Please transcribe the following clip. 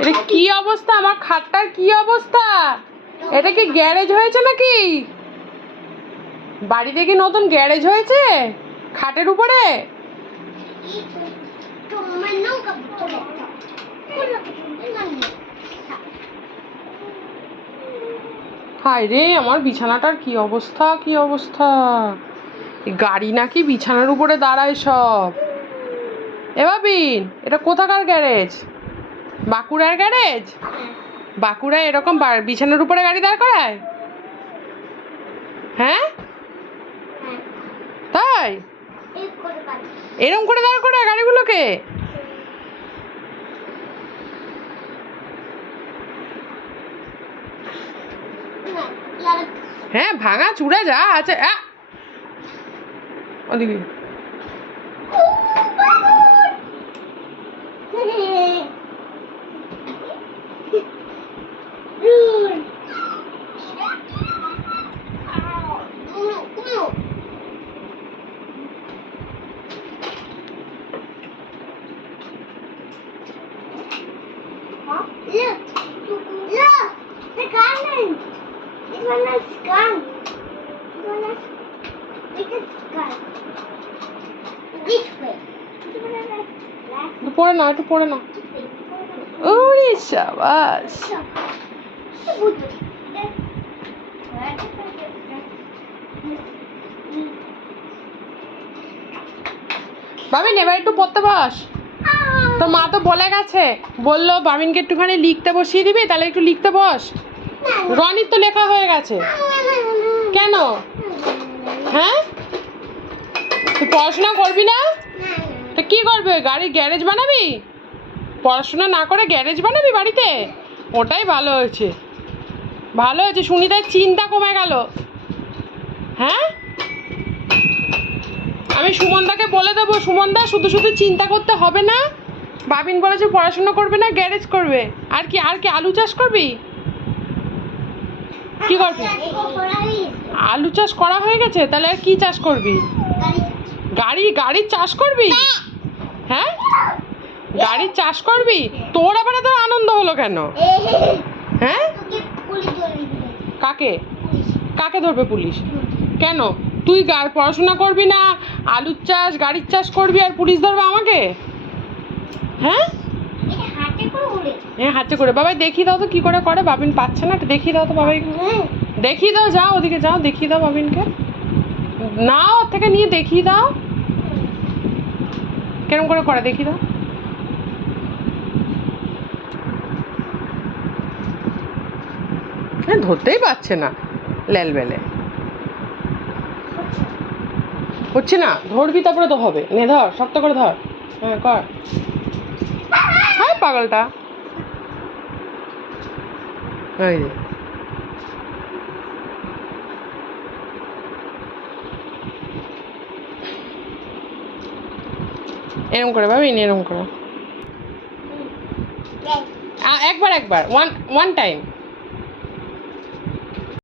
এটা কি অবস্থা? আমার খাটটার কি অবস্থা? এটা কি গ্যারেজ হয়েছে নাকি? বাড়িতে কি নতুন গ্যারেজ হয়েছে? খাটের উপরে? হায় রে আমার বিছানাটার কি অবস্থা? কি অবস্থা? গাড়ি নাকি বিছানার উপরে দাঁড়ায় সব। এ বাবিন এটা কোথাকার গ্যারেজ? বাঁকুড়ার গ্যারেজ? বাঁকুড়ায় এরকম বিছানার উপরে গাড়ি দাঁড় করায়? হ্যাঁ? তাই? এরম করে দাঁড় করায় গাড়িগুলোকে? হ্যাঁ ভাঙা চূড়া যা আচ্ছা! ওদিকে Look, look, the garland. This one has skunk. This one has পড়ে না একটু পড়ে না ওরে সাবাস। বাবিন, এবার একটু পড়তে বস। তোর মা তো বলে গেছে, বলল বাবিনকে একটুখানি লিখতে বসিয়ে দিবি, তাহলে একটু লিখতে বস। রনির তো লেখা হয়ে গেছে। কেন? হ্যাঁ? তুই পড়াশোনা করবি না? তা কি করবি? গাড়ির গ্যারেজ বানাবি? পড়াশোনা না করে গ্যারেজ বানাবি বাড়িতে? ওটাই ভালো হয়েছে। ভালো হয়েছে। সুনিতার চিন্তা কমে গেল। হ্যাঁ? আমি সুমনদাকে বলে দেবো সুমনদা শুধু শুধু চিন্তা করতে হবে না। বাবিন বলেছে পড়াশোনা করবে না গ্যারেজ করবে। আর কি আর কি আলু চাষ করবি? কি করবি আলু চাষ করা হয়ে গেছে? তাহলে আর কি চাষ করবি? গাড়ি গাড়ির চাষ করবি? হ্যাঁ? গাড়ির চাষ করবি? তোর আবার এত আনন্দ হলো কেন? হ্যাঁ? কাকে? কাকে ধরবে পুলিশ? কেন? তুই পড়াশোনা করবি না, আলুর চাষ, গাড়ির চাষ করবি আর পুলিশ ধরবে আমাকে? হ্যাঁ? হ্যাঁ হাতে করে। বাবাই, দেখিয়ে দাও তো কি করে করে। বাবিন পাচ্ছে না দেখিয়ে দাও তো বাবাই। দেখিয়ে দাও, যাও ওদিকে, যাও, দেখিয়ে দাও বাবিনকে। না ওর থেকে নিয়ে দেখিয়ে দাও। কেরম করে করে, দেখিয়ে দাও। হ্যাঁ ধরতেই পারছে না লেলবেলে হচ্ছে না, ধরবি তারপরে তো হবে। নে, ধর, শক্ত করে ধর। হ্যাঁ কর। হ্যাঁ পাগলটা। এই যে। এরম করে ভাবি এরম করে আ, একবার একবার ওয়ান ওয়ান টাইম